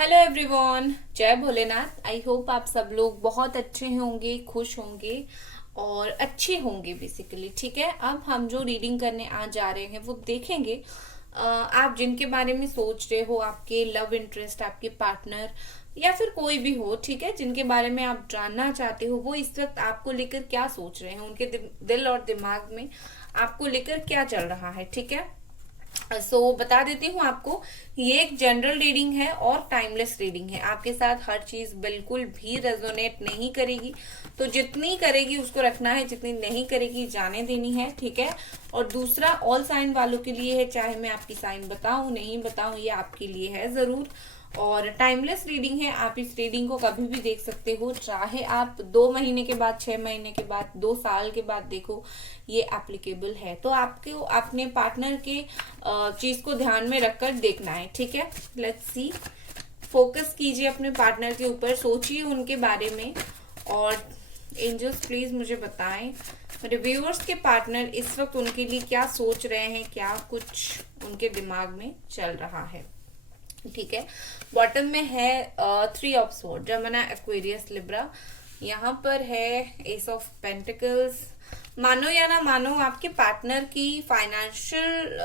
Hello everyone, जय Bholenath. I hope आप सब लोग बहुत अच्छे होंगे, खुश होंगे और अच्छे होंगे बेसिकली। ठीक है, अब हम जो रीडिंग करने आज जा रहे हैं वो देखेंगे आप जिनके बारे में सोच रहे हो, आपके लव इंटरेस्ट, आपके पार्टनर या फिर कोई भी हो, ठीक है, जिनके बारे में आप जानना चाहते हो वो इस वक्त आपको लेकर क्या सोच रहे हैं, उनके दिल और दिमाग में आपको लेकर क्या चल रहा है। ठीक है, बता देती हूँ आपको, ये एक जनरल रीडिंग है और टाइमलेस रीडिंग है। आपके साथ हर चीज बिल्कुल भी रेजोनेट नहीं करेगी, तो जितनी करेगी उसको रखना है, जितनी नहीं करेगी जाने देनी है। ठीक है, और दूसरा ऑल साइन वालों के लिए है, चाहे मैं आपकी साइन बताऊं नहीं बताऊं ये आपके लिए है जरूर। और टाइमलेस रीडिंग है, आप इस रीडिंग को कभी भी देख सकते हो, चाहे आप 2 महीने के बाद, 6 महीने के बाद, 2 साल के बाद देखो, ये एप्लीकेबल है। तो आपको अपने पार्टनर के चीज को ध्यान में रखकर देखना है। ठीक है, लेट्स सी। फोकस कीजिए अपने पार्टनर के ऊपर, सोचिए उनके बारे में। और एंजल्स प्लीज मुझे बताएं मेरे व्यूअर्स के पार्टनर इस वक्त उनके लिए क्या सोच रहे हैं, क्या कुछ उनके दिमाग में चल रहा है। ठीक है, बॉटम में है 3 of sword, Jamuna, Aquarius, Libra. यहाँ पर है एस ऑफ पेंटिकल्स। मानो या ना मानो, आपके पार्टनर की फाइनेंशियल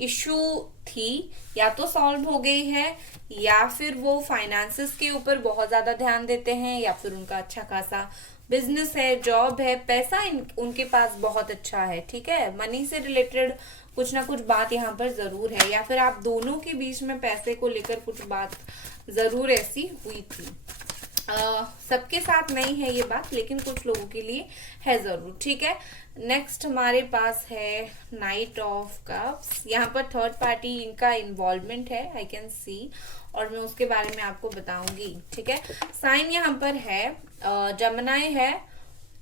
इशू थी, या तो सॉल्व हो गई है, या फिर वो फाइनेंसेस के ऊपर बहुत ज्यादा ध्यान देते हैं, या फिर उनका अच्छा खासा बिजनेस है, जॉब है, पैसा उनके पास बहुत अच्छा है। ठीक है, मनी से रिलेटेड कुछ ना कुछ बात यहाँ पर जरूर है, या फिर आप दोनों के बीच में पैसे को लेकर कुछ बात जरूर ऐसी हुई थी। सबके साथ नहीं है ये बात, लेकिन कुछ लोगों के लिए है जरूर। ठीक है, नेक्स्ट हमारे पास है नाइट ऑफ कप्स। यहाँ पर थर्ड पार्टी इनका इन्वॉल्वमेंट है, आई कैन सी, और मैं उसके बारे में आपको बताऊंगी। ठीक है, साइन यहाँ पर है जमनाई है,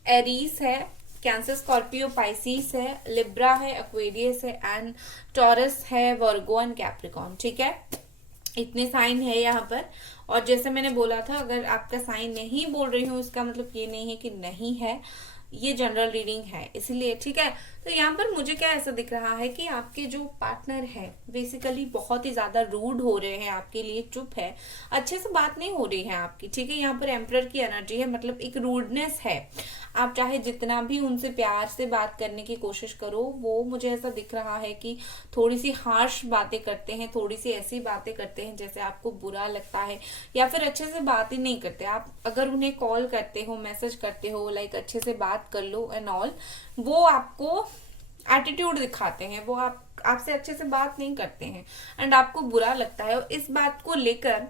एरीज है, कैंसर, स्कॉर्पियो, पाइसिस है, लिब्रा है, एक्वेरियस है, एंड टॉरस है, वर्गो एंड कैप्रिकॉन। ठीक है, इतने साइन है यहाँ पर। और जैसे मैंने बोला था, अगर आपका साइन नहीं बोल रही हूँ इसका मतलब ये नहीं है कि नहीं है, ये जनरल रीडिंग है इसलिए। ठीक है, तो यहाँ पर मुझे क्या ऐसा दिख रहा है कि आपके जो पार्टनर है बेसिकली बहुत ही ज्यादा रूड हो रहे हैं आपके लिए, चुप है, अच्छे से बात नहीं हो रही है आपकी। ठीक है, यहाँ पर एम्परर की एनर्जी है, मतलब एक रूडनेस है। आप चाहे जितना भी उनसे प्यार से बात करने की कोशिश करो, वो मुझे ऐसा दिख रहा है कि थोड़ी सी हार्श बातें करते हैं, थोड़ी सी ऐसी बातें करते हैं जैसे आपको बुरा लगता है, या फिर अच्छे से बात ही नहीं करते। आप अगर उन्हें कॉल करते हो, मैसेज करते हो, लाइक अच्छे से बात कर लो एंड ऑल, वो आपको एटीट्यूड दिखाते हैं, वो आपसे अच्छे से बात नहीं करते हैं एंड आपको बुरा लगता है। और इस बात को लेकर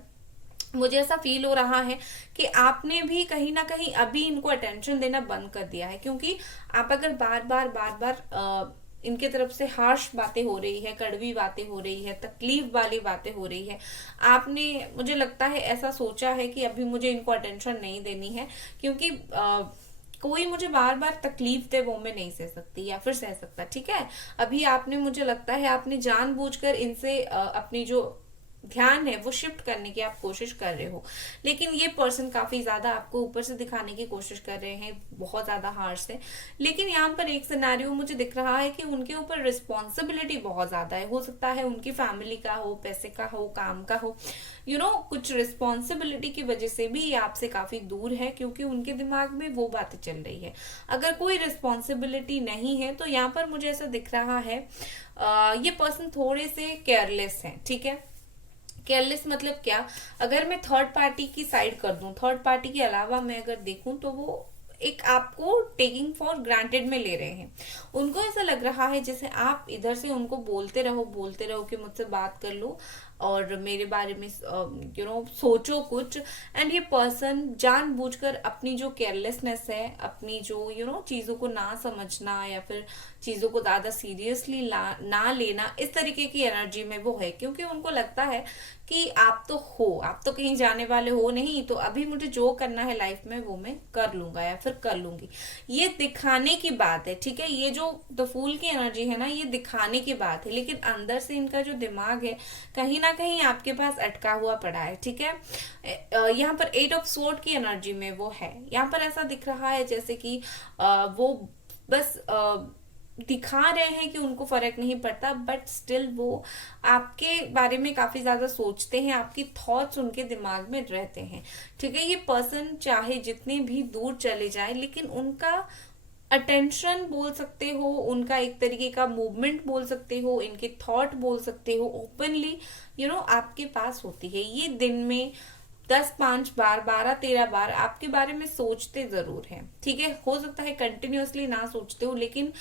मुझे ऐसा फील हो रहा है कि आपने भी कहीं ना कहीं अभी इनको अटेंशन देना बंद कर दिया है, क्योंकि आप अगर बार बार इनके तरफ से हार्श बातें हो रही है, कड़वी बातें हो रही है, तकलीफ वाली बातें हो रही है, आपने मुझे लगता है ऐसा सोचा है कि अभी मुझे इनको अटेंशन नहीं देनी है, क्योंकि कोई मुझे बार बार तकलीफ दे वो मैं नहीं सह सकती, या फिर सह सकता। ठीक है, अभी आपने, मुझे लगता है आपने जानबूझकर इनसे अपनी जो ध्यान है वो शिफ्ट करने की आप कोशिश कर रहे हो, लेकिन ये पर्सन काफी ज्यादा आपको ऊपर से दिखाने की कोशिश कर रहे हैं, बहुत ज्यादा हार्श है। लेकिन यहाँ पर एक सिनेरियो मुझे दिख रहा है कि उनके ऊपर रिस्पॉन्सिबिलिटी बहुत ज्यादा है, हो सकता है उनकी फैमिली का हो, पैसे का हो, काम का हो, कुछ रिस्पॉन्सिबिलिटी की वजह से भी ये आपसे काफी दूर है, क्योंकि उनके दिमाग में वो बातें चल रही है। अगर कोई रिस्पॉन्सिबिलिटी नहीं है तो यहाँ पर मुझे ऐसा दिख रहा है ये पर्सन थोड़े से केयरलेस है। ठीक है, केयरलेस मतलब क्या, अगर मैं थर्ड पार्टी की साइड कर दूं, थर्ड पार्टी के अलावा मैं अगर देखूं, तो वो एक आपको टेकिंग फॉर ग्रांटेड में ले रहे हैं। उनको ऐसा लग रहा है जैसे आप इधर से उनको बोलते रहो कि मुझसे बात कर लो और मेरे बारे में सोचो कुछ, एंड ये पर्सन जानबूझकर अपनी जो केयरलेसनेस है, अपनी जो चीजों को ना समझना, या फिर चीजों को ज्यादा सीरियसली ना लेना, इस तरीके की एनर्जी में वो है, क्योंकि उनको लगता है कि आप तो हो, आप तो कहीं जाने वाले हो नहीं, तो अभी मुझे जो करना है लाइफ में वो मैं कर लूंगा या फिर कर लूंगी। ये दिखाने की बात है। ठीक है, ये जो द फूल की एनर्जी है ना, ये दिखाने की बात है, लेकिन अंदर से इनका जो दिमाग है कहीं ना कहीं आपके पास अटका हुआ पड़ा है। ठीक है, यहाँ पर 8 ऑफ स्वॉर्ड की एनर्जी में वो है। यहाँ पर ऐसा दिख रहा है जैसे कि वो बस दिखा रहे हैं कि उनको फर्क नहीं पड़ता, बट स्टिल वो आपके बारे में काफी ज्यादा सोचते हैं, आपकी थॉट्स उनके दिमाग में रहते हैं। ठीक है, ये पर्सन चाहे जितने भी दूर चले जाए, लेकिन उनका अटेंशन बोल सकते हो, उनका एक तरीके का मूवमेंट बोल सकते हो, इनके थॉट बोल सकते हो, ओपनली आपके पास होती है। ये दिन में 10 5 बार, 12 13 बार आपके बारे में सोचते जरूर हैं। ठीक है, हो सकता है कंटिन्यूअसली ना सोचते हो, लेकिन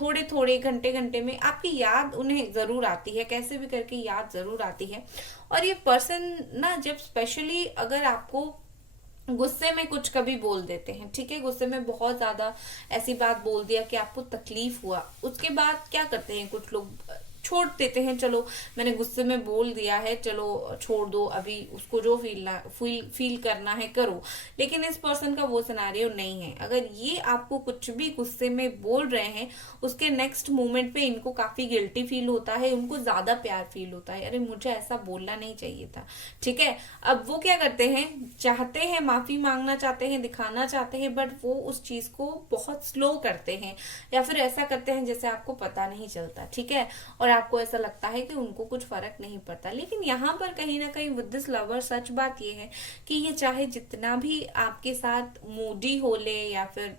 थोड़े थोड़े घंटे घंटे में आपकी याद उन्हें जरूर आती है, कैसे भी करके याद जरूर आती है। और ये पर्सन ना, जब स्पेशली अगर आपको गुस्से में कुछ कभी बोल देते हैं, ठीक है, गुस्से में बहुत ज्यादा ऐसी बात बोल दिया कि आपको तकलीफ हुआ, उसके बाद क्या करते हैं कुछ लोग, छोड़ देते हैं, चलो मैंने गुस्से में बोल दिया है, चलो छोड़ दो, अभी उसको जो फील करना है करो। लेकिन इस पर्सन का वो सिनेरियो नहीं है। अगर ये आपको कुछ भी गुस्से में बोल रहे हैं, उसके नेक्स्ट मोमेंट पे इनको काफी गिल्टी फील होता है, उनको ज्यादा प्यार फील होता है, अरे मुझे ऐसा बोलना नहीं चाहिए था। ठीक है, अब वो क्या करते हैं, चाहते हैं माफी मांगना चाहते हैं, दिखाना चाहते हैं, बट वो उस चीज को बहुत स्लो करते हैं, या फिर ऐसा करते हैं जैसे आपको पता नहीं चलता। ठीक है, और आपको ऐसा लगता है कि उनको कुछ फर्क नहीं पड़ता। लेकिन यहाँ पर कहीं ना कहीं विद दिस लवर सच बात ये है कि ये चाहे जितना भी आपके साथ मूडी हो ले, या फिर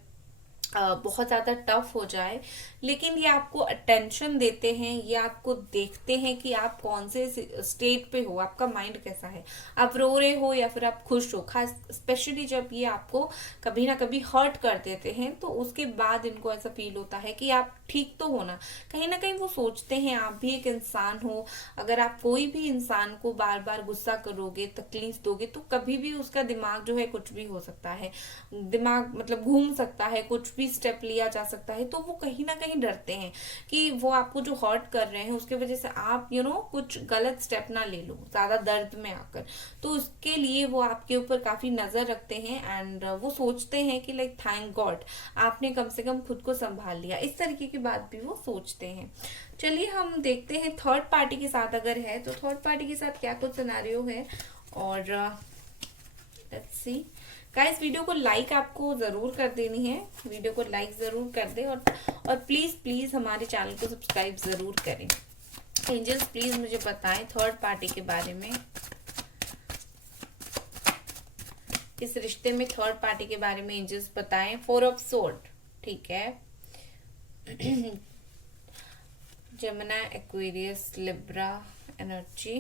बहुत ज्यादा टफ हो जाए, लेकिन ये आपको अटेंशन देते हैं, ये आपको देखते हैं कि आप कौन से स्टेट पे हो, आपका माइंड कैसा है, आप रो रहे हो या फिर आप खुश हो। खास स्पेशली जब ये आपको कभी ना कभी हर्ट कर देते हैं, तो उसके बाद इनको ऐसा फील होता है कि आप ठीक तो हो ना। कहीं ना कहीं वो सोचते हैं आप भी एक इंसान हो, अगर आप कोई भी इंसान को बार बार गुस्सा करोगे, तकलीफ दोगे, तो कभी भी उसका दिमाग जो है कुछ भी हो सकता है, दिमाग मतलब घूम सकता है, कुछ भी स्टेप लिया जा सकता है। तो वो कहीं ना कहीं डरते हैं कि वो आपको जो हर्ट कर रहे हैं उसके वजह से आप कुछ गलत स्टेप ना ले लो ज्यादा दर्द में आकर। तो उसके लिए वो आपके ऊपर काफी नजर रखते हैं, एंड वो सोचते हैं कि लाइक थैंक गॉड आपने कम से कम खुद को संभाल लिया, इस तरीके की बात भी वो सोचते हैं। चलिए हम देखते हैं थर्ड पार्टी के साथ अगर है तो थर्ड पार्टी के साथ क्या कुछ सिनेरियो है। और लेट्स सी गाइस, वीडियो को लाइक आपको जरूर कर देनी है, वीडियो को लाइक जरूर कर दे, और प्लीज प्लीज हमारे चैनल को सब्सक्राइब जरूर करें। एंजल्स प्लीज मुझे बताएं थर्ड पार्टी के बारे में, इस रिश्ते में थर्ड पार्टी के बारे में एंजल्स बताएं। 4 ऑफ सोर्ड, ठीक है, Gemini, Aquarius, Libra energy.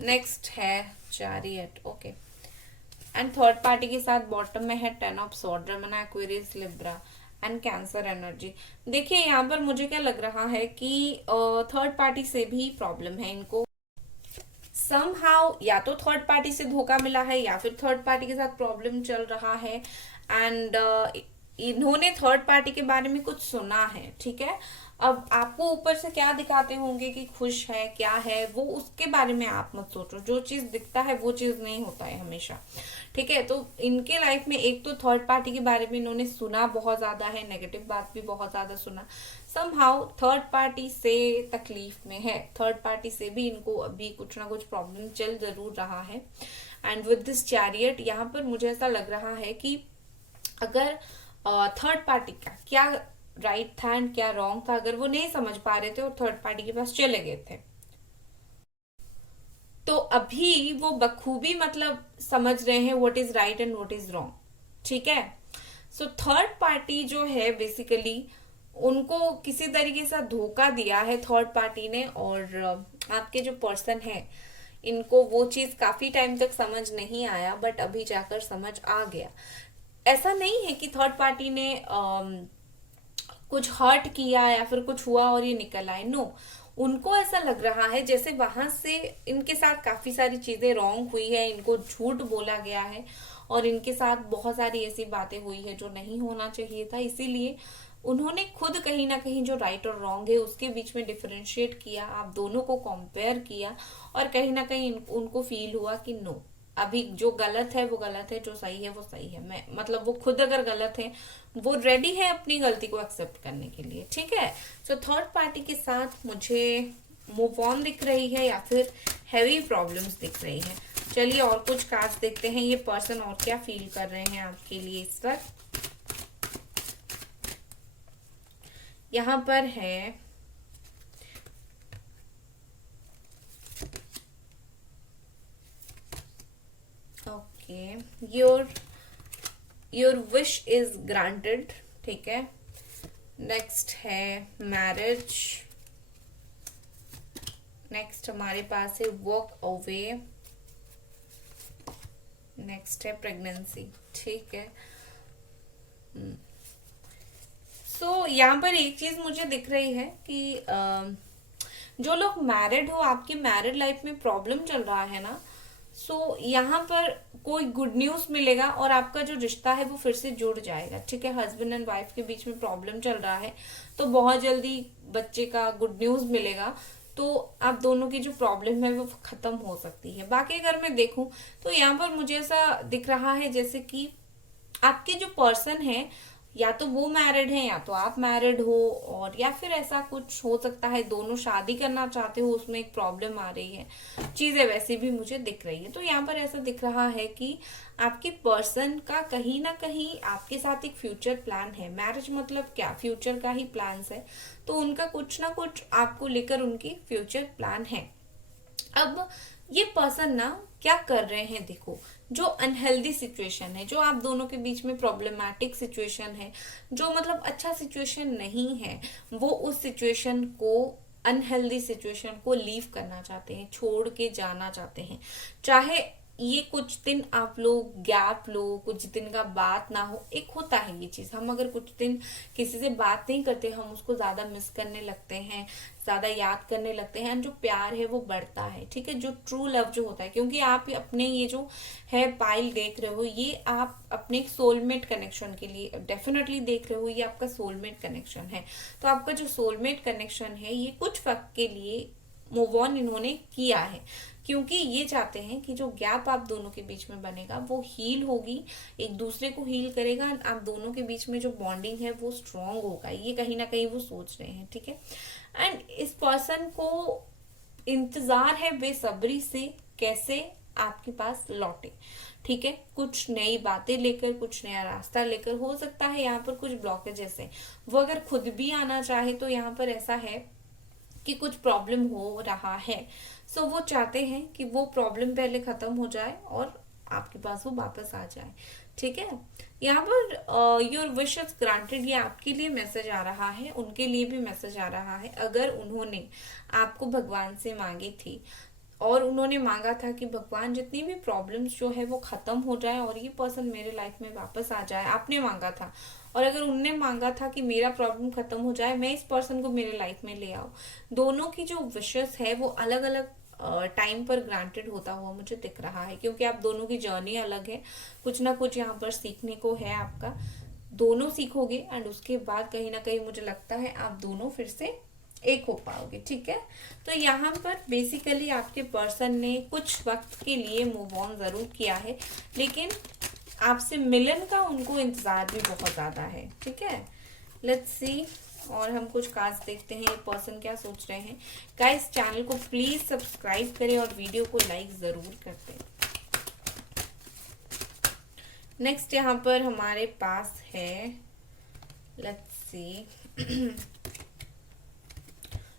Next है chariot, okay, and third party के साथ बॉटम में है 10 of sword, Gemini, Aquarius, Libra and Cancer energy. देखिए यहाँ पर मुझे क्या लग रहा है कि थर्ड पार्टी से भी प्रॉब्लम है इनको समहाउ, या तो थर्ड पार्टी से धोखा मिला है, या फिर थर्ड पार्टी के साथ प्रॉब्लम चल रहा है, एंड इन्होंने थर्ड पार्टी के बारे में कुछ सुना है। ठीक है, अब आपको ऊपर से क्या दिखाते होंगे कि खुश है क्या है, वो उसके बारे में आप मत सोचो, जो चीज दिखता है वो चीज नहीं होता है हमेशा। ठीक है, तो इनके लाइफ में एक तो थर्ड पार्टी के बारे में इन्होंने सुना बहुत ज्यादा है, नेगेटिव बात भी बहुत ज्यादा सुना, समहाउ थर्ड पार्टी से तकलीफ में है, थर्ड पार्टी से भी इनको अभी कुछ ना कुछ प्रॉब्लम चल जरूर रहा है। एंड विद दिस चैरियट यहाँ पर मुझे ऐसा लग रहा है कि अगर थर्ड पार्टी का क्या राइट था एंड क्या रॉन्ग था, अगर वो नहीं समझ पा रहे थे और थर्ड पार्टी के पास चले गए थे, तो अभी वो बखूबी मतलब समझ रहे हैं what is right and what is wrong. ठीक है, सो थर्ड पार्टी जो है बेसिकली उनको किसी तरीके से धोखा दिया है थर्ड पार्टी ने, और आपके जो पर्सन है इनको वो चीज काफी टाइम तक समझ नहीं आया, बट अभी जाकर समझ आ गया। ऐसा नहीं है कि थर्ड पार्टी ने कुछ हर्ट किया या फिर कुछ हुआ और ये निकल आए, नो, उनको ऐसा लग रहा है जैसे वहां से इनके साथ काफी सारी चीजें रॉन्ग हुई है, इनको झूठ बोला गया है, और इनके साथ बहुत सारी ऐसी बातें हुई है जो नहीं होना चाहिए था। इसीलिए उन्होंने खुद कहीं ना कहीं जो राइट और रॉन्ग है उसके बीच में डिफरेंशिएट किया, आप दोनों को कंपेयर किया, और कहीं ना कहीं उनको फील हुआ कि नो, अभी जो गलत है वो गलत है, जो सही है वो सही है। मैं मतलब वो खुद अगर गलत है, वो रेडी है अपनी गलती को एक्सेप्ट करने के लिए। ठीक है, सो थर्ड पार्टी के साथ मुझे मूव ऑन दिख रही है या फिर हैवी प्रॉब्लम्स दिख रही है। चलिए और कुछ कार्ड्स देखते हैं, ये पर्सन और क्या फील कर रहे हैं आपके लिए इस वक्त। यहाँ पर है okay, your wish is granted, ठीक है। नेक्स्ट है मैरिज, नेक्स्ट हमारे पास है वॉक अवे, नेक्स्ट है प्रेगनेंसी, ठीक है। सो यहाँ पर एक चीज मुझे दिख रही है कि जो लोग मैरिड हो, आपकी मैरिड लाइफ में प्रॉब्लम चल रहा है ना, सो यहाँ पर कोई गुड न्यूज मिलेगा और आपका जो रिश्ता है वो फिर से जुड़ जाएगा, ठीक है। हस्बैंड एंड वाइफ के बीच में प्रॉब्लम चल रहा है तो बहुत जल्दी बच्चे का गुड न्यूज मिलेगा, तो आप दोनों की जो प्रॉब्लम है वो खत्म हो सकती है। बाकी अगर मैं देखूं तो यहाँ पर मुझे ऐसा दिख रहा है जैसे कि आपके जो पर्सन है, या तो वो मैरिड है या तो आप मैरिड हो, और या फिर ऐसा कुछ हो सकता है दोनों शादी करना चाहते हो, उसमें एक प्रॉब्लम आ रही है, चीजें वैसी भी मुझे दिख रही है। तो यहाँ पर ऐसा दिख रहा है कि आपके पर्सन का कहीं ना कहीं आपके साथ एक फ्यूचर प्लान है। मैरिज मतलब क्या, फ्यूचर का ही प्लान्स है, तो उनका कुछ ना कुछ आपको लेकर उनकी फ्यूचर प्लान है। अब ये पर्सन ना क्या कर रहे हैं, देखो, जो अनहेल्दी सिचुएशन है, जो आप दोनों के बीच में प्रॉब्लमैटिक सिचुएशन है, जो मतलब अच्छा सिचुएशन नहीं है, वो उस सिचुएशन को, अनहेल्दी सिचुएशन को लीव करना चाहते हैं, छोड़ के जाना चाहते हैं। चाहे ये कुछ दिन आप लोग गैप लो, कुछ दिन का बात ना हो, एक होता है ये चीज, हम अगर कुछ दिन किसी से बात नहीं करते, हम उसको ज्यादा मिस करने लगते हैं, ज्यादा याद करने लगते हैं, जो प्यार है वो बढ़ता है, ठीक है, जो ट्रू लव जो होता है। क्योंकि आप अपने ये जो है पाइल देख रहे हो, ये आप अपने सोलमेट कनेक्शन के लिए डेफिनेटली देख रहे हो, ये आपका सोलमेट कनेक्शन है। तो आपका जो सोलमेट कनेक्शन है ये कुछ वक्त के लिए मूव ऑन इन्होंने किया है, क्योंकि ये चाहते हैं कि जो गैप आप दोनों के बीच में बनेगा वो हील होगी, एक दूसरे को हील करेगा, आप दोनों के बीच में जो बॉन्डिंग है वो स्ट्रांग होगा, ये कहीं ना कहीं वो सोच रहे हैं, ठीक है। एंड इस पर्सन को इंतजार है बेसब्री से कैसे आपके पास लौटे, ठीक है, कुछ नई बातें लेकर, कुछ नया रास्ता लेकर। हो सकता है यहाँ पर कुछ ब्लॉकेजेस है, वो अगर खुद भी आना चाहे तो यहाँ पर ऐसा है कि कुछ प्रॉब्लम हो रहा है, सो वो चाहते हैं कि वो प्रॉब्लम पहले खत्म हो जाए और आपके पास वो वापस आ जाए, ठीक है। यहाँ per your wish is granted, ये आपके लिए मैसेज आ रहा है, उनके लिए भी मैसेज आ रहा है। अगर उन्होंने आपको भगवान से मांगी थी और उन्होंने मांगा था कि भगवान जितनी भी प्रॉब्लम्स जो है वो खत्म हो जाए और ये पर्सन मेरे लाइफ में वापस आ जाए, आपने मांगा था, और अगर उनने मांगा था कि मेरा प्रॉब्लम खत्म हो जाए, मैं इस पर्सन को मेरे लाइफ में ले आऊं, दोनों की जो विशेस है वो अलग अलग टाइम पर ग्रांटेड होता हुआ मुझे दिख रहा है। क्योंकि आप दोनों की जर्नी अलग है, कुछ ना कुछ यहाँ पर सीखने को है आपका, दोनों सीखोगे एंड उसके बाद कहीं ना कहीं मुझे लगता है आप दोनों फिर से एक हो पाओगे, ठीक है। तो यहाँ पर बेसिकली आपके पर्सन ने कुछ वक्त के लिए मूव ऑन जरूर किया है, लेकिन आपसे मिलन का उनको इंतजार भी बहुत ज्यादा है, ठीक है। लेट्स सी, और हम कुछ कार्ड्स देखते हैं ये पर्सन क्या सोच रहे हैं। गाइस, चैनल को प्लीज सब्सक्राइब करें और वीडियो को लाइक जरूर कर दें। नेक्स्ट यहाँ पर हमारे पास है, लेट्स सी,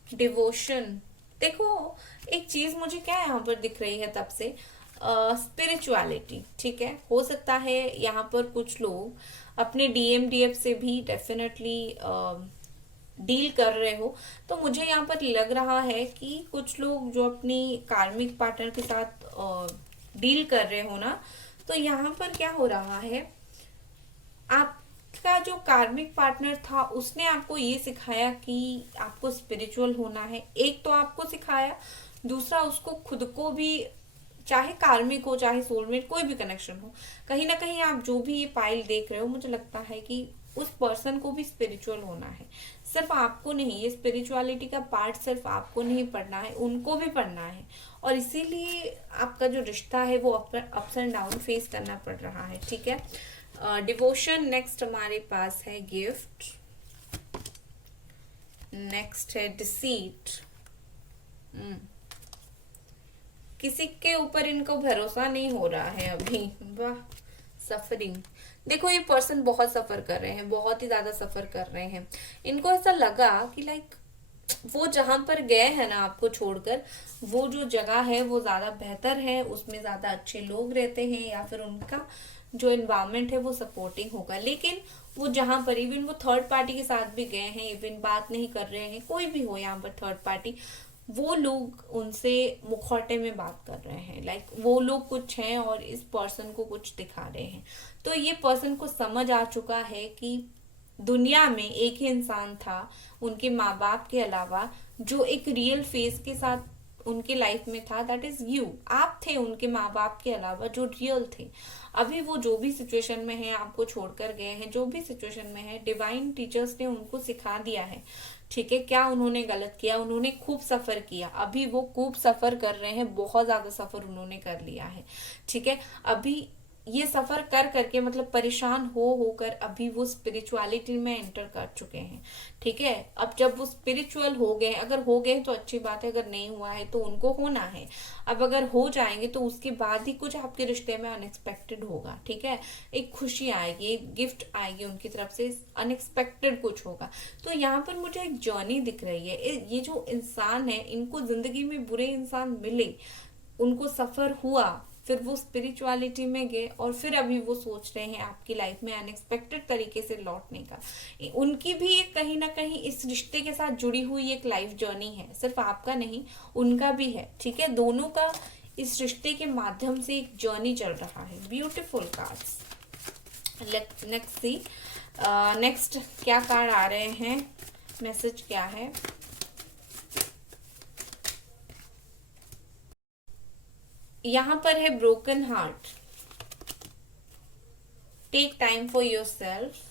डिवोशन। देखो, एक चीज मुझे क्या यहाँ पर दिख रही है तब से, स्पिरिचुअलिटी, ठीक है। हो सकता है यहाँ पर कुछ लोग अपने डीएमडीएफ से भी डेफिनेटली डील कर रहे हो। तो मुझे यहाँ पर लग रहा है कि कुछ लोग जो अपनी कार्मिक पार्टनर के साथ डील कर रहे हो ना, तो यहाँ पर क्या हो रहा है, आपका जो कार्मिक पार्टनर था उसने आपको ये सिखाया कि आपको स्पिरिचुअल होना है। एक तो आपको सिखाया, दूसरा उसको खुद को भी, चाहे कार्मिक हो चाहे सोलमेट, कोई भी कनेक्शन हो, कहीं ना कहीं आप जो भी ये पाइल देख रहे हो, मुझे लगता है कि उस पर्सन को भी स्पिरिचुअल होना है। सिर्फ आपको नहीं, ये स्पिरिचुअलिटी का पार्ट सिर्फ आपको नहीं पढ़ना है, उनको भी पढ़ना है, और इसीलिए आपका जो रिश्ता है वो अप्स एंड डाउन फेस करना पड़ रहा है, ठीक है। डिवोशन, नेक्स्ट हमारे पास है गिफ्ट, नेक्स्ट है डिसीट। किसी के ऊपर इनको भरोसा नहीं हो रहा है अभी, वाह, सफरिंग। देखो ये पर्सन बहुत सफर कर रहे हैं, बहुत ही ज्यादा सफर कर रहे हैं। इनको ऐसा लगा कि लाइक वो जहां पर गए हैं ना आपको छोड़कर, वो जो जगह है वो ज्यादा बेहतर है, उसमें ज्यादा अच्छे लोग रहते हैं, या फिर उनका जो एनवायरमेंट है वो सपोर्टिंग होगा। लेकिन वो जहां पर इवन वो थर्ड पार्टी के साथ भी गए हैं, इवन बात नहीं कर रहे हैं, कोई भी हो यहाँ पर थर्ड पार्टी, वो लोग उनसे मुखौटे में बात कर रहे हैं। लाइक वो लोग कुछ हैं और इस पर्सन को कुछ दिखा रहे हैं। तो ये पर्सन को समझ आ चुका है कि दुनिया में एक ही इंसान था उनके माँ बाप के अलावा जो एक रियल फेस के साथ उनके लाइफ में था, दैट इज यू। आप थे उनके माँ बाप के अलावा जो रियल थे। अभी वो जो भी सिचुएशन में है, आपको छोड़कर गए हैं, जो भी सिचुएशन में है, डिवाइन टीचर्स ने उनको सिखा दिया है। ठीक है, क्या उन्होंने गलत किया? उन्होंने खूब सफर किया, अभी वो खूब सफर कर रहे हैं, बहुत ज्यादा सफर उन्होंने कर लिया है। ठीक है, अभी ये सफर कर करके मतलब परेशान हो होकर अभी वो स्पिरिचुअलिटी में एंटर कर चुके हैं। ठीक है, अब जब वो स्पिरिचुअल हो गए, अगर हो गए तो अच्छी बात है, अगर नहीं हुआ है तो उनको होना है। अब अगर हो जाएंगे तो उसके बाद ही कुछ आपके रिश्ते में अनएक्सपेक्टेड होगा। ठीक है, एक खुशी आएगी, एक गिफ्ट आएगी उनकी तरफ से, अनएक्सपेक्टेड कुछ होगा। तो यहाँ पर मुझे एक जर्नी दिख रही है। ये जो इंसान है, इनको जिंदगी में बुरे इंसान मिले, उनको सफर हुआ, फिर वो स्पिरिचुअलिटी में गए, और फिर अभी वो सोच रहे हैं आपकी लाइफ में अनएक्सपेक्टेड तरीके से लौटने का। उनकी भी एक कहीं ना कहीं इस रिश्ते के साथ जुड़ी हुई एक लाइफ जर्नी है, सिर्फ आपका नहीं, उनका भी है। ठीक है, दोनों का इस रिश्ते के माध्यम से एक जर्नी चल रहा है। Beautiful cards. Next see, next क्या कार्ड आ रहे हैं, मैसेज क्या है? यहाँ पर है broken heart, take time for yourself.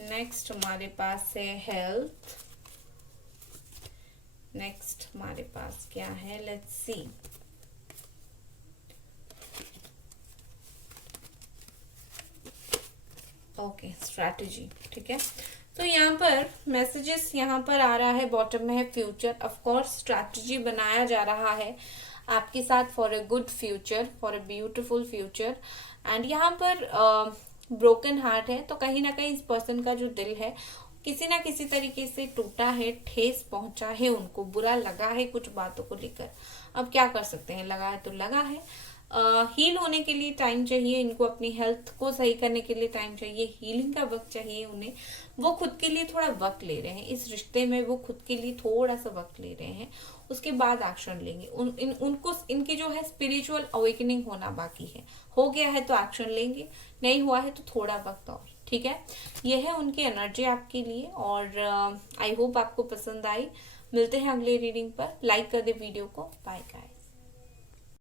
Next हमारे पास है हेल्थ। नेक्स्ट हमारे पास क्या है, लेट्स सी। Okay, strategy. ठीक है, तो यहाँ पर मैसेजेस यहाँ पर आ रहा है, बॉटम में है फ्यूचर। ऑफ कोर्स स्ट्रैटेजी बनाया जा रहा है आपके साथ for a good future, for a beautiful future. And यहाँ पर ब्रोकन हार्ट है, तो कहीं ना कहीं इस पर्सन का जो दिल है किसी ना किसी तरीके से टूटा है, ठेस पहुंचा है, उनको बुरा लगा है कुछ बातों को लेकर। अब क्या कर सकते हैं, लगा है तो लगा है। हील होने के लिए टाइम चाहिए इनको, अपनी हेल्थ को सही करने के लिए टाइम चाहिए, हीलिंग का वक्त चाहिए उन्हें। वो खुद के लिए थोड़ा वक्त ले रहे हैं इस रिश्ते में, वो खुद के लिए थोड़ा सा वक्त ले रहे हैं, उसके बाद एक्शन लेंगे। उनको इनकी जो है स्पिरिचुअल अवेकनिंग होना बाकी है। हो गया है तो एक्शन लेंगे, नहीं हुआ है तो थोड़ा वक्त और। ठीक है, ये है उनकी एनर्जी आपके लिए, और आई होप आपको पसंद आई। मिलते हैं अगले रीडिंग पर। लाइक कर दे वीडियो को। Bye guys.